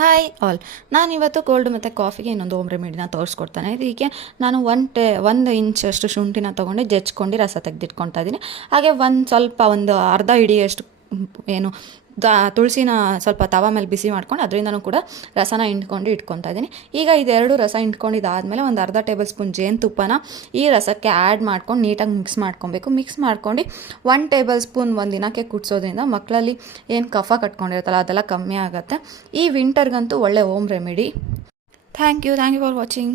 Hi all. ನಾನಿವತ್ತು cold ಮತ್ತು ಕಾಫಿಗೆ ಇನ್ನೊಂದು ಹೋಮ್ ರೆಮಿಡಿನ ತೋರಿಸ್ಕೊಡ್ತಾನೆ. ಇದಕ್ಕೆ ನಾನು 1 ಇಂಚಷ್ಟು ಶುಂಠಿನ ತೊಗೊಂಡು ಜಜ್ಕೊಂಡು ರಸ ತೆಗೆದಿಟ್ಕೊತಾ ಇದ್ದೀನಿ. ಹಾಗೆ ಒಂದು ಅರ್ಧ ಹಿಡಿಯಷ್ಟು ಏನು ತುಳಸಿನ ಸ್ವಲ್ಪ ತವ ಮೇಲೆ ಬಿಸಿ ಮಾಡ್ಕೊಂಡು ಅದರಿಂದನೂ ಕೂಡ ರಸನ ಇಟ್ಕೊತಾ ಇದ್ದೀನಿ. ಈಗ ಇದೆರಡು ರಸ ಇಂಟ್ಕೊಂಡಿದ್ದಾದಮೇಲೆ ಒಂದು ಅರ್ಧ ಟೇಬಲ್ ಸ್ಪೂನ್ ಜೇನುತುಪ್ಪನ ಈ ರಸಕ್ಕೆ ಆ್ಯಡ್ ಮಾಡ್ಕೊಂಡು ನೀಟಾಗಿ ಮಿಕ್ಸ್ ಮಾಡ್ಕೊಬೇಕು. ಮಿಕ್ಸ್ ಮಾಡ್ಕೊಂಡು 1 ಟೇಬಲ್ ಸ್ಪೂನ್ ಒಂದು ದಿನಕ್ಕೆ ಕುಡಿಸೋದ್ರಿಂದ ಮಕ್ಕಳಲ್ಲಿ ಏನು ಕಫ ಕಟ್ಕೊಂಡಿರುತ್ತಲ್ಲ ಅದೆಲ್ಲ ಕಮ್ಮಿ ಆಗುತ್ತೆ. ಈ ವಿಂಟರ್ಗಂತೂ ಒಳ್ಳೆ home remedy. Thank you for watching.